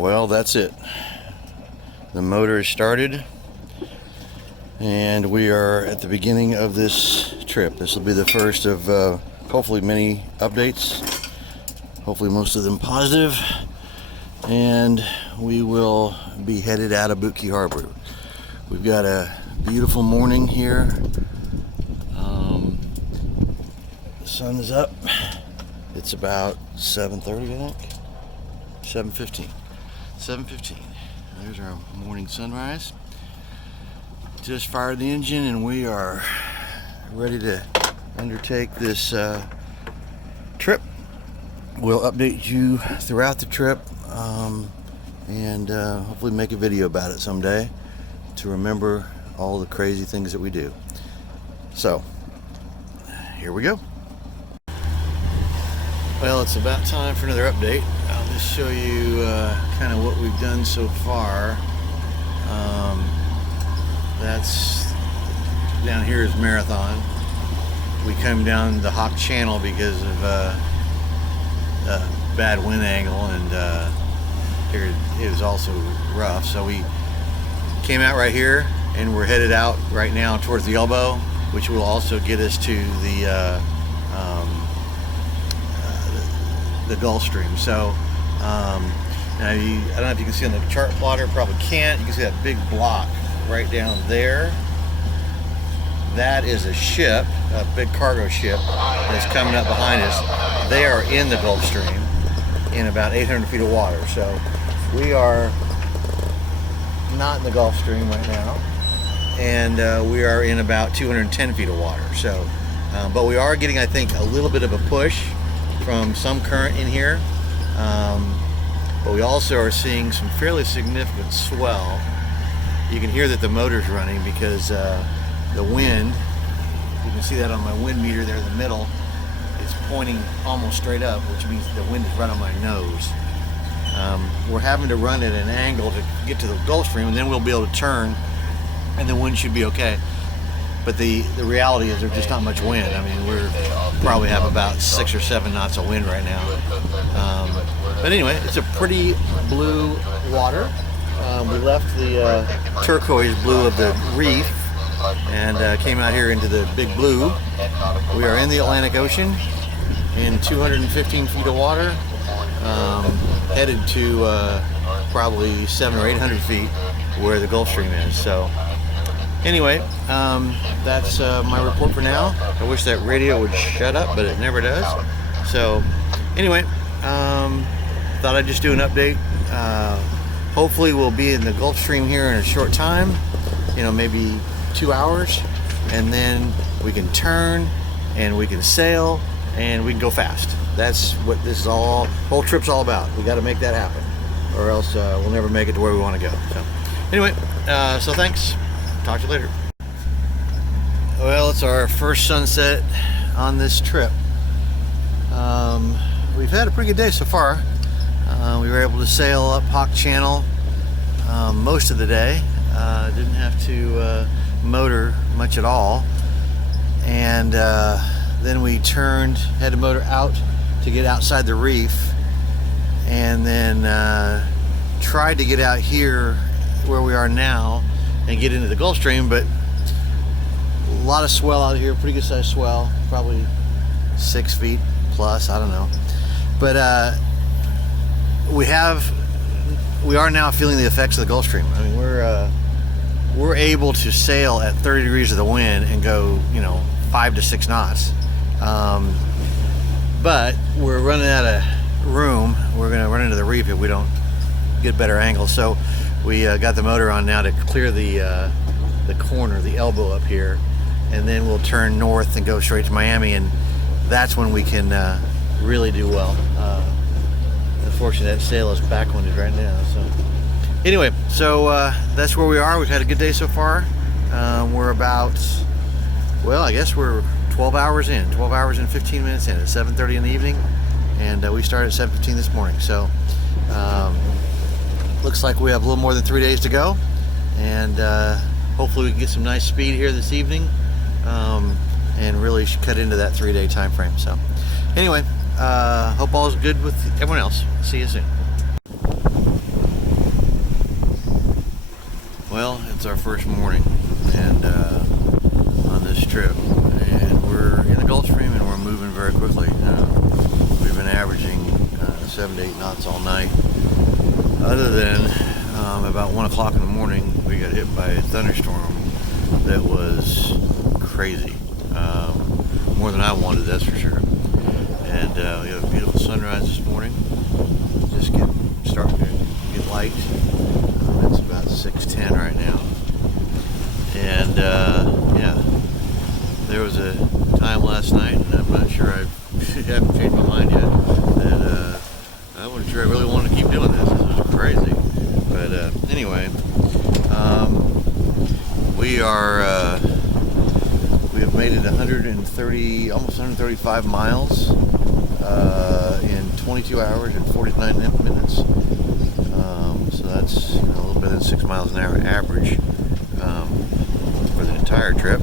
Well, that's it. The motor is started, and we are at the beginning of this trip. This will be the first of hopefully many updates, hopefully most of them positive, and we will be headed out of Boot Key Harbor. We've got a beautiful morning here. The sun is up. It's about 7:30, I think. 7:15. 7:15. There's our morning sunrise. Just fired the engine and we are ready to undertake this trip. We'll update you throughout the trip and hopefully make a video about it someday to remember all the crazy things that we do. So, here we go. Well, it's about time for another update. I'll just show you kind of what we've done so far. That's down here is Marathon. We come down the Hawk Channel because of bad wind angle, and it was also rough. So we came out right here, and we're headed out right now towards the elbow, which will also get us to the Gulfstream. So now I don't know if you can see on the chart plotter, probably can't. You can see that big block right down there. That is a ship, a big cargo ship that's coming up behind us. They are in the Gulfstream in about 800 feet of water. So we are not in the Gulfstream right now, and we are in about 210 feet of water. So, but we are getting, I think, a little bit of a push from some current in here, but we also are seeing some fairly significant swell. You can hear that the motor's running because the wind, you can see that on my wind meter there in the middle, it's pointing almost straight up, which means the wind is right on my nose. We're having to run at an angle to get to the Gulfstream, and then we'll be able to turn and the wind should be okay. But the reality is there's just not much wind. I mean, we're probably have about 6 or 7 knots of wind right now. But anyway, it's a pretty blue water. We left the turquoise blue of the reef and came out here into the big blue. We are in the Atlantic Ocean in 215 feet of water, headed to probably 700 or 800 feet where the Gulfstream is. So anyway, that's my report for now. I wish that radio would shut up, but it never does. So anyway, thought I'd just do an update. Hopefully we'll be in the Gulfstream here in a short time, you know, maybe 2 hours, and then we can turn and we can sail and we can go fast. That's what this is all, whole trip's all about. We got to make that happen, or else we'll never make it to where we want to go. So anyway, so thanks. Talk to you later. Well, it's our first sunset on this trip. We've had a pretty good day so far. We were able to sail up Hawk Channel most of the day. Didn't have to motor much at all. And then we had to motor out to get outside the reef, and then tried to get out here where we are now and get into the Gulfstream, but a lot of swell out here, pretty good sized swell, probably 6 feet plus, I don't know. But we are now feeling the effects of the Gulfstream. I mean, we're able to sail at 30 degrees of the wind and go, you know, 5 to 6 knots. But we're running out of room. We're going to run into the reef if we don't get better angles. So we got the motor on now to clear the corner, the elbow up here, and then we'll turn north and go straight to Miami, and that's when we can really do well. Unfortunately, that sail is backwinded right now. So anyway, so that's where we are. We've had a good day so far. We're about, well, I guess we're 12 hours in, 12 hours and 15 minutes in. It's 7:30 in the evening, and we started at 7:15 this morning. So looks like we have a little more than 3 days to go, and hopefully we can get some nice speed here this evening, and really cut into that 3-day time frame. So anyway, hope all is good with everyone else. See you soon. Well, it's our first morning and on this trip, and we're in the Gulfstream and we're moving very quickly. We've been averaging 7 to 8 knots all night. Other than about 1 o'clock in the morning, we got hit by a thunderstorm that was crazy. More than I wanted, that's for sure. And we have a beautiful sunrise this morning. Just starting to get light. It's about 6:10 right now. And yeah, there was a time last night, and I'm not sure I haven't changed my mind yet, that I wasn't sure I really wanted to keep doing this. This was crazy. But anyway, we have made it 130, almost 135 miles in 22 hours and 49 minutes. So that's a little bit than 6 miles an hour average for the entire trip.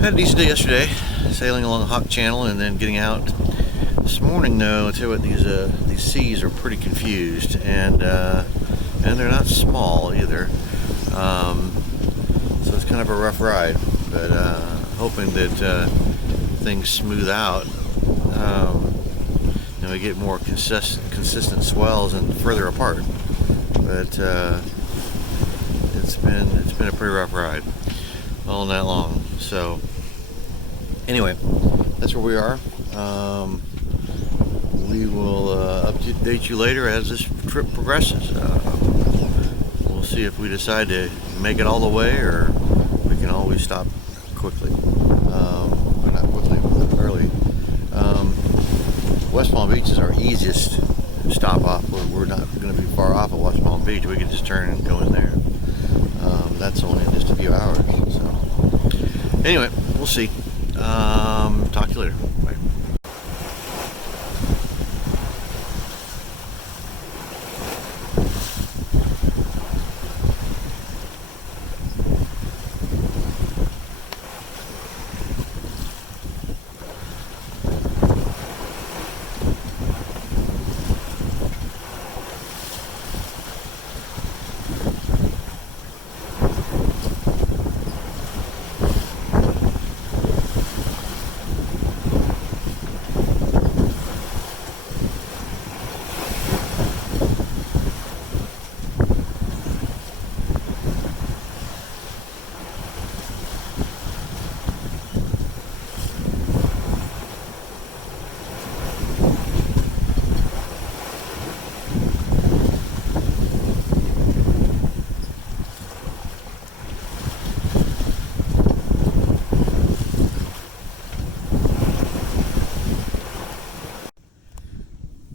Had a decent day yesterday, sailing along the Hawk Channel and then getting out. This morning, though, I tell you what, these seas are pretty confused, and they're not small either. So it's kind of a rough ride, but hoping that things smooth out and we get more consistent swells and further apart. But it's been a pretty rough ride all night long. So anyway, that's where we are. We will update you later as this trip progresses. We'll see if we decide to make it all the way, or we can always stop quickly. Or not quickly, but early. West Palm Beach is our easiest stop off. We're not going to be far off of West Palm Beach. We can just turn and go in there. That's only in just a few hours. So anyway, we'll see. Talk to you later. Bye.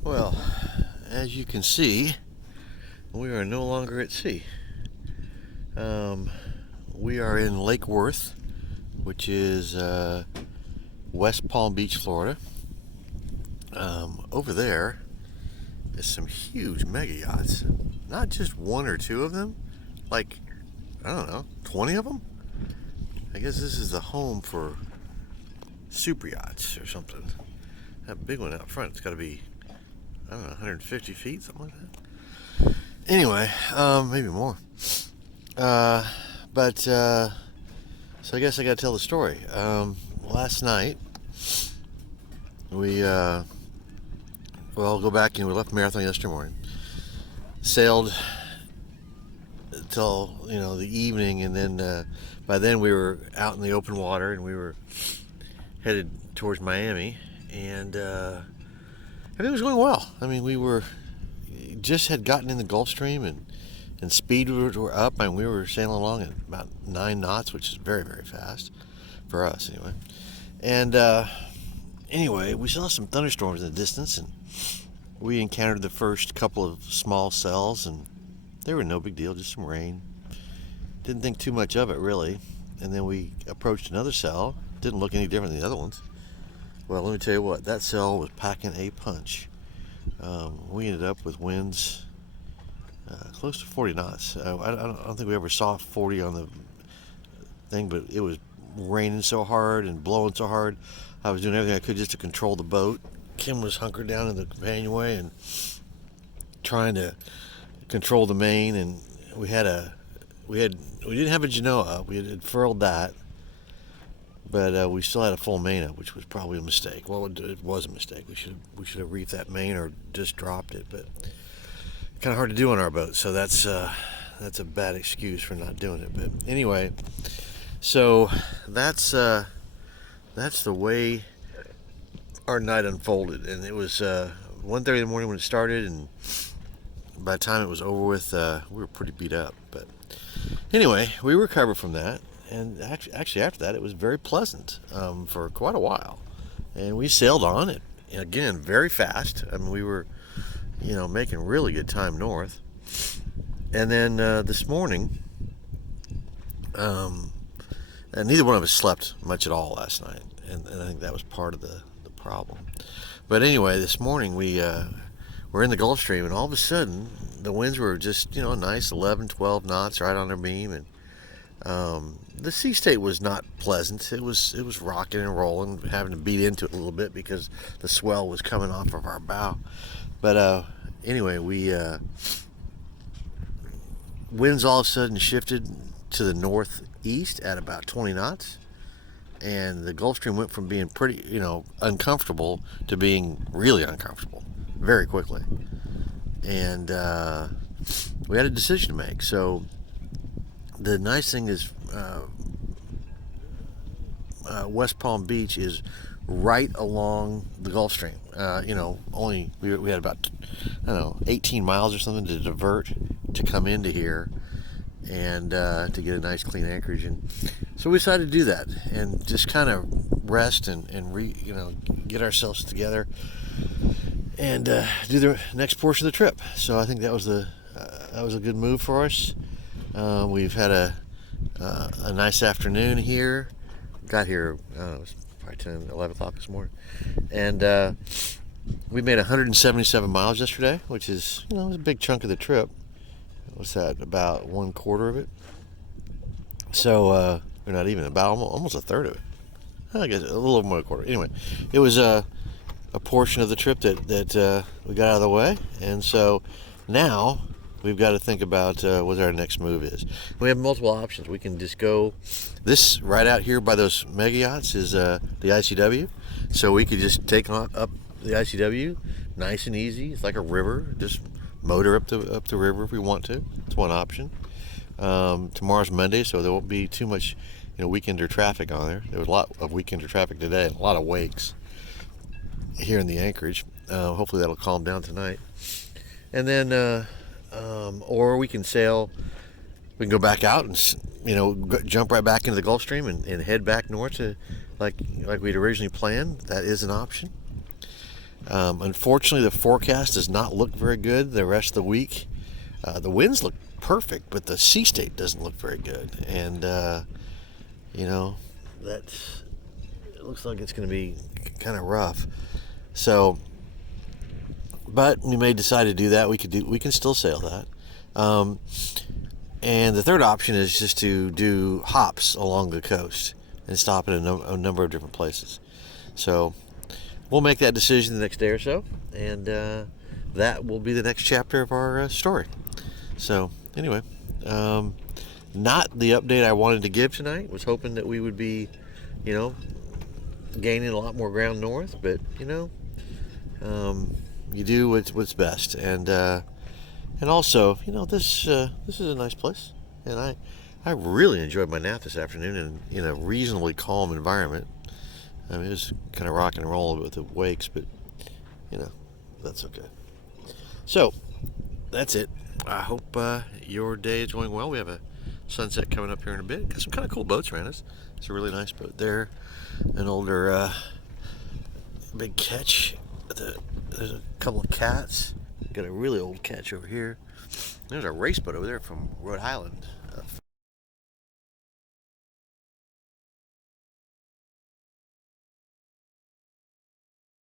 Well, as you can see, we are no longer at sea. We are in Lake Worth, which is West Palm Beach, Florida. Over there is some huge mega yachts. Not just one or two of them, like, I don't know, 20 of them? I guess this is the home for super yachts or something. That big one out front, it's got to be, I don't know, 150 feet, something like that. Anyway, maybe more. So I guess I got to tell the story. Last night, we, well, I'll go back and we left Marathon yesterday morning. Sailed till, the evening, and then by then we were out in the open water and we were headed towards Miami, and everything was going well. I mean, we were just had gotten in the Gulfstream, and speed were up, and we were sailing along at about 9 knots, which is very, very fast for us anyway. And anyway, we saw some thunderstorms in the distance, and we encountered the first couple of small cells, and they were no big deal, just some rain. Didn't think too much of it, really. And then we approached another cell. Didn't look any different than the other ones. Well, let me tell you what, that cell was packing a punch. We ended up with winds close to 40 knots. I don't think we ever saw 40 on the thing, but it was raining so hard and blowing so hard. I was doing everything I could just to control the boat. Kim was hunkered down in the companionway and trying to control the main, and we didn't have a Genoa. We had furled that, but we still had a full main up, which was probably a mistake. Well, it was a mistake. We should have reefed that main or just dropped it, but kind of hard to do on our boat. So that's a bad excuse for not doing it. But anyway, so that's the way our night unfolded, and it was 1:30 in the morning when it started, and by the time it was over with, we were pretty beat up. But anyway, we recovered from that, and actually after that, it was very pleasant for quite a while, and we sailed on it again very fast. I mean, we were, making really good time north, and then this morning, and neither one of us slept much at all last night, and I think that was part of the problem. But anyway, this morning we're in the Gulfstream, and all of a sudden the winds were just a nice 11, 12 knots right on their beam, and the sea state was not pleasant. It was rocking and rolling, having to beat into it a little bit because the swell was coming off of our bow. But anyway, winds all of a sudden shifted to the northeast at about 20 knots, and the Gulfstream went from being pretty uncomfortable to being really uncomfortable very quickly. And we had a decision to make. So the nice thing is West Palm Beach is right along the Gulfstream. Only we had about 18 miles or something to divert to come into here, and to get a nice clean anchorage. And so we decided to do that and just kind of rest and get ourselves together and do the next portion of the trip. So I think that was a good move for us. We've had a nice afternoon here. Got here, I don't know, it was probably 10, 11 o'clock this morning. And we made 177 miles yesterday, which is, it was a big chunk of the trip. What's that, about 1/4 of it? So, or not even, about almost a third of it. I guess a little over 1/4. Anyway, it was a portion of the trip that we got out of the way. And so now we've got to think about what our next move is. We have multiple options. We can just go, this right out here by those mega yachts is the ICW. So we could just take up the ICW, nice and easy. It's like a river, just motor up the river if we want to. It's one option. Tomorrow's Monday, so there won't be too much weekender traffic on there. There was a lot of weekender traffic today, a lot of wakes here in the anchorage. Hopefully that'll calm down tonight. And then or we can sail, we can go back out and jump right back into the Gulfstream and head back north to like we'd originally planned. That is an option. Unfortunately, the forecast does not look very good the rest of the week. The winds look perfect, but the sea state doesn't look very good. And, it looks like it's going to be kind of rough. So, but we may decide to do that. We can still sail that. And the third option is just to do hops along the coast and stop at a number of different places. So we'll make that decision the next day or so, and that will be the next chapter of our story. So anyway, not the update I wanted to give tonight. Was hoping that we would be, gaining a lot more ground north, but you do what's best, and also this is a nice place, and I really enjoyed my nap this afternoon in a reasonably calm environment. I mean, it was kind of rock and roll with the wakes, but that's okay. So that's it. I hope your day is going well. We have a sunset coming up here in a bit. Got some kind of cool boats around us. It's a really nice boat there. An older big ketch. There's a couple of cats. Got a really old ketch over here. There's a race boat over there from Rhode Island.